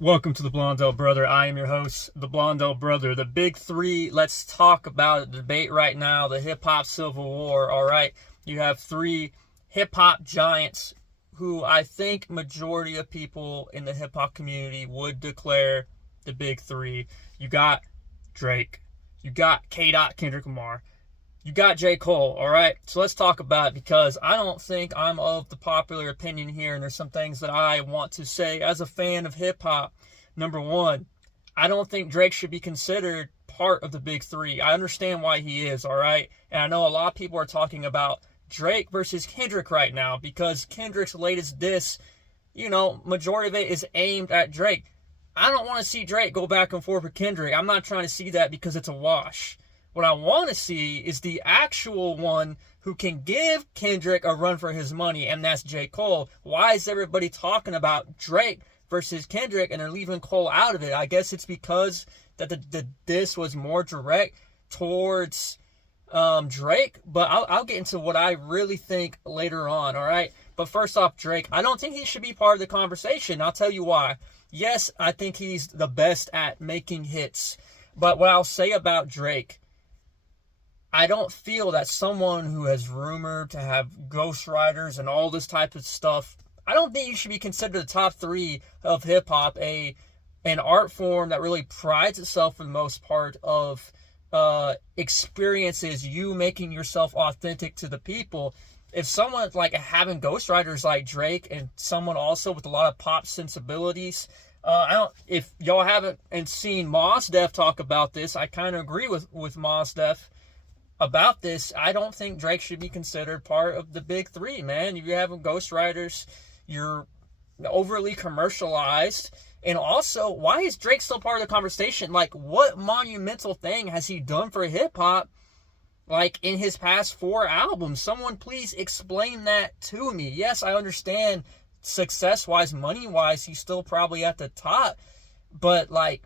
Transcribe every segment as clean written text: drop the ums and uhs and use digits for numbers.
Welcome to the Blondell Brother. I am your host, the Blondell Brother. The big three, let's talk about the debate right now, the hip-hop civil war, all right? You have three hip-hop giants who I think majority of people in the hip-hop community would declare the big three. You got Drake. You got Kendrick Lamar. You got J. Cole, all right? So let's talk about it because I don't think I'm of the popular opinion here, and there's some things that I want to say as a fan of hip-hop. Number one, I don't think Drake should be considered part of the big three. I understand why he is, all right? And I know a lot of people are talking about Drake versus Kendrick right now because Kendrick's latest diss, majority of it is aimed at Drake. I don't want to see Drake go back and forth with Kendrick. I'm not trying to see that because it's a wash. What I want to see is the actual one who can give Kendrick a run for his money, and that's J. Cole. Why is everybody talking about Drake versus Kendrick and they're leaving Cole out of it? I guess it's because that the diss was more direct towards Drake, but I'll get into what I really think later on, all right? But first off, Drake, I don't think he should be part of the conversation. I'll tell you why. Yes, I think he's the best at making hits, but what I'll say about Drake, I don't feel that someone who has rumored to have ghostwriters and all this type of stuff, I don't think you should be considered the top three of hip-hop, an art form that really prides itself for the most part of experiences, you making yourself authentic to the people. If someone's like having ghostwriters like Drake and someone also with a lot of pop sensibilities, if y'all haven't seen Mos Def talk about this, I kind of agree with Mos Def about this. I don't think Drake should be considered part of the big three, man. You have ghostwriters, you're overly commercialized, and also, why is Drake still part of the conversation? Like, what monumental thing has he done for hip-hop, like, in his past 4 albums? Someone please explain that to me. Yes, I understand success-wise, money-wise, he's still probably at the top, but, like,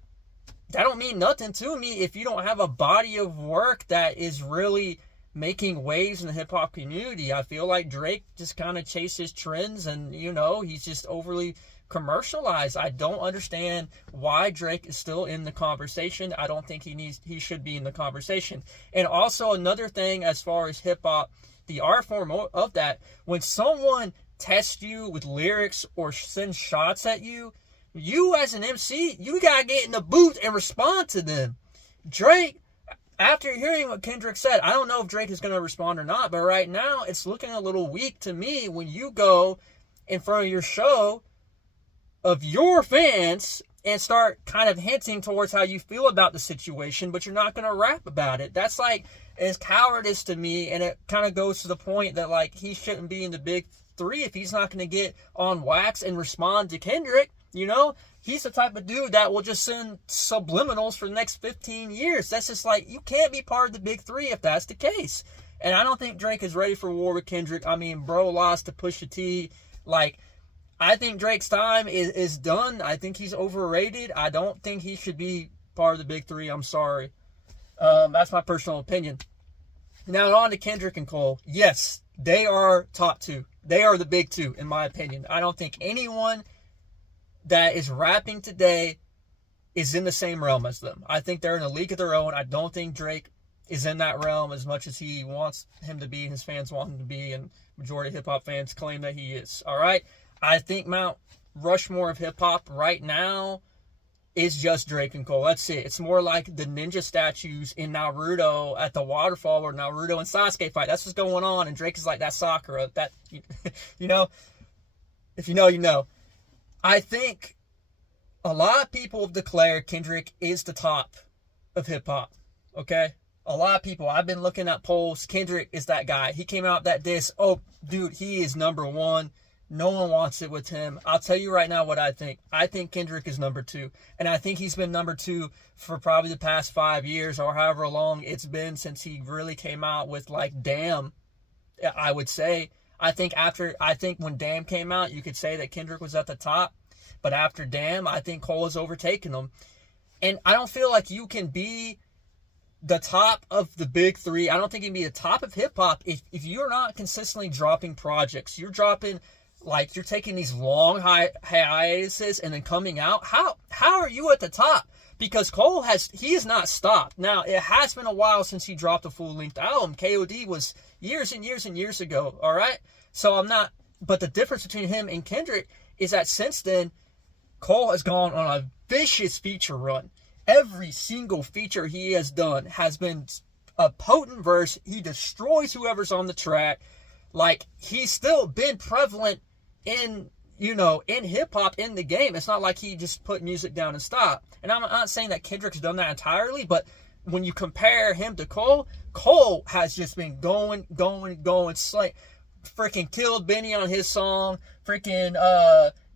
that don't mean nothing to me if you don't have a body of work that is really making waves in the hip-hop community. I feel like Drake just kind of chases trends and, he's just overly commercialized. I don't understand why Drake is still in the conversation. I don't think he should be in the conversation. And also another thing as far as hip-hop, the art form of that, when someone tests you with lyrics or sends shots at you, you as an MC, you gotta get in the booth and respond to them. Drake, after hearing what Kendrick said, I don't know if Drake is going to respond or not, but right now it's looking a little weak to me when you go in front of your show of your fans and start kind of hinting towards how you feel about the situation, but you're not going to rap about it. That's like, it's cowardice to me, and it kind of goes to the point that, like, he shouldn't be in the big three if he's not going to get on wax and respond to Kendrick. He's the type of dude that will just send subliminals for the next 15 years. That's just like, you can't be part of the big three if that's the case. And I don't think Drake is ready for war with Kendrick. I mean, bro lost to Pusha T. Like, I think Drake's time is done. I think he's overrated. I don't think he should be part of the big three. I'm sorry. That's my personal opinion. Now on to Kendrick and Cole. Yes, they are top two. They are the big two, in my opinion. I don't think anyone that is rapping today is in the same realm as them. I think they're in a league of their own. I don't think Drake is in that realm as much as he wants him to be, his fans want him to be, and majority of hip-hop fans claim that he is. All right? I think Mount Rushmore of hip-hop right now is just Drake and Cole. That's it. It's more like the ninja statues in Naruto at the waterfall where Naruto and Sasuke fight. That's what's going on, and Drake is like that Sakura. That, if you know, you know. I think a lot of people have declared Kendrick is the top of hip-hop, okay? A lot of people. I've been looking at polls. Kendrick is that guy. He came out that diss. Oh, dude, he is number one. No one wants it with him. I'll tell you right now what I think. I think Kendrick is number two. And I think he's been number two for probably the past 5 years or however long it's been since he really came out with, like, Damn, I would say. I think when Damn came out, you could say that Kendrick was at the top. But after Damn, I think Cole has overtaken him. And I don't feel like you can be the top of the big three. I don't think you can be the top of hip-hop if you're not consistently dropping projects. You're dropping Like, you're taking these long hiatuses and then coming out. How are you at the top? Because Cole he has not stopped. Now, it has been a while since he dropped a full-length album. KOD was years and years and years ago, all right? So but the difference between him and Kendrick is that since then, Cole has gone on a vicious feature run. Every single feature he has done has been a potent verse. He destroys whoever's on the track. Like, he's still been prevalent in hip-hop, in the game. It's not like he just put music down and stopped. And I'm not saying that Kendrick's done that entirely, but when you compare him to Cole has just been going. Like, freaking killed Benny on his song, freaking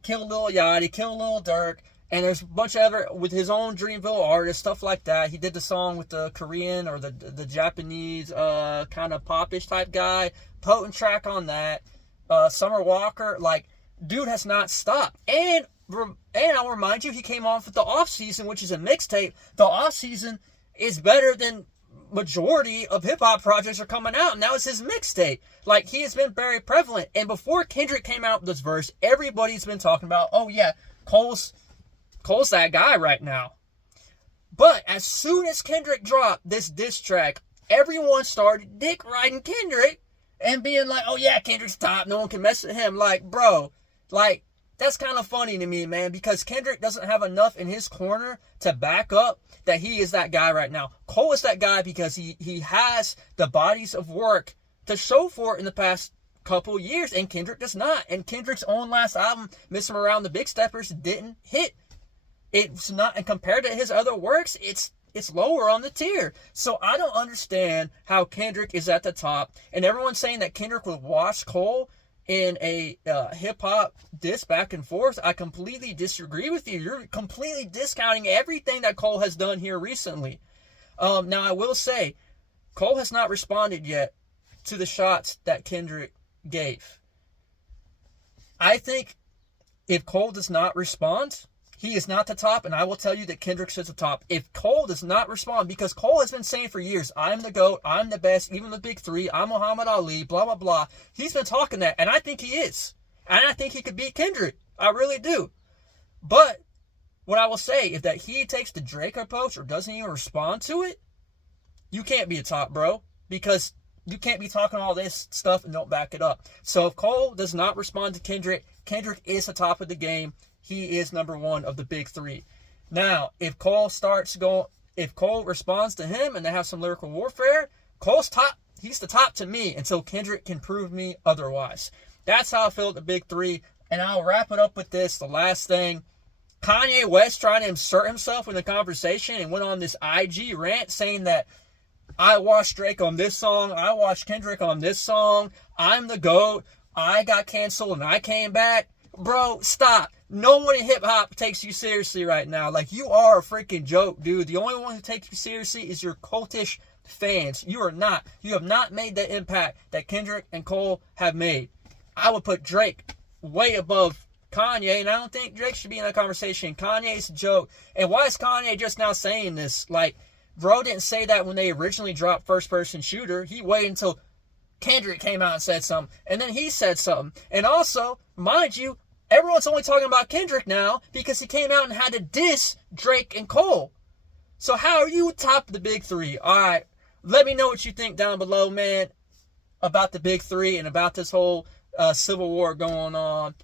killed Lil Yachty, killed Lil Durk, and there's a bunch of other, with his own Dreamville artists, stuff like that. He did the song with the Korean or the Japanese kind of popish type guy. Potent track on that. Summer Walker, like, dude has not stopped. And I'll remind you, he came off with the Off Season, which is a mixtape. The Off Season is better than majority of hip-hop projects are coming out, and that was his mixtape. Like, he has been very prevalent. And before Kendrick came out with this verse, everybody's been talking about, oh yeah, Cole's that guy right now. But as soon as Kendrick dropped this diss track, everyone started dick riding Kendrick and being like, oh yeah, Kendrick's top, no one can mess with him. Like, bro, like, that's kind of funny to me, man, because Kendrick doesn't have enough in his corner to back up that he is that guy right now. Cole is that guy because he has the bodies of work to show for it in the past couple years, and Kendrick does not. And Kendrick's own last album, Miss Him Around the Big Steppers, didn't hit. It's not, and compared to his other works, it's lower on the tier. So I don't understand how Kendrick is at the top, and everyone's saying that Kendrick would wash Cole in a hip-hop diss back and forth. I completely disagree with you. You're completely discounting everything that Cole has done here recently. Now, I will say, Cole has not responded yet to the shots that Kendrick gave. I think if Cole does not respond, he is not the top, and I will tell you that Kendrick sits at the top. If Cole does not respond, because Cole has been saying for years, I'm the GOAT, I'm the best, even the big three, I'm Muhammad Ali, blah, blah, blah. He's been talking that, and I think he is. And I think he could beat Kendrick. I really do. But what I will say is that he takes the Drake approach or doesn't even respond to it, you can't be a top, bro, because you can't be talking all this stuff and don't back it up. So if Cole does not respond to Kendrick, Kendrick is the top of the game. He is number one of the big three. Now, if Cole responds to him and they have some lyrical warfare, Cole's top. He's the top to me until Kendrick can prove me otherwise. That's how I feel at the big three. And I'll wrap it up with this. The last thing. Kanye West trying to insert himself in the conversation and went on this IG rant saying that I watched Drake on this song. I watched Kendrick on this song. I'm the GOAT. I got canceled and I came back. Bro, stop. No one in hip-hop takes you seriously right now. Like, you are a freaking joke, dude. The only one who takes you seriously is your cultish fans. You are not. You have not made the impact that Kendrick and Cole have made. I would put Drake way above Kanye, and I don't think Drake should be in that conversation. Kanye's a joke. And why is Kanye just now saying this? Like, bro didn't say that when they originally dropped First Person Shooter. He waited until Kendrick came out and said something, and then he said something. And also, mind you, everyone's only talking about Kendrick now because he came out and had to diss Drake and Cole. So how are you top of the big three? All right, let me know what you think down below, man, about the big three and about this whole civil war going on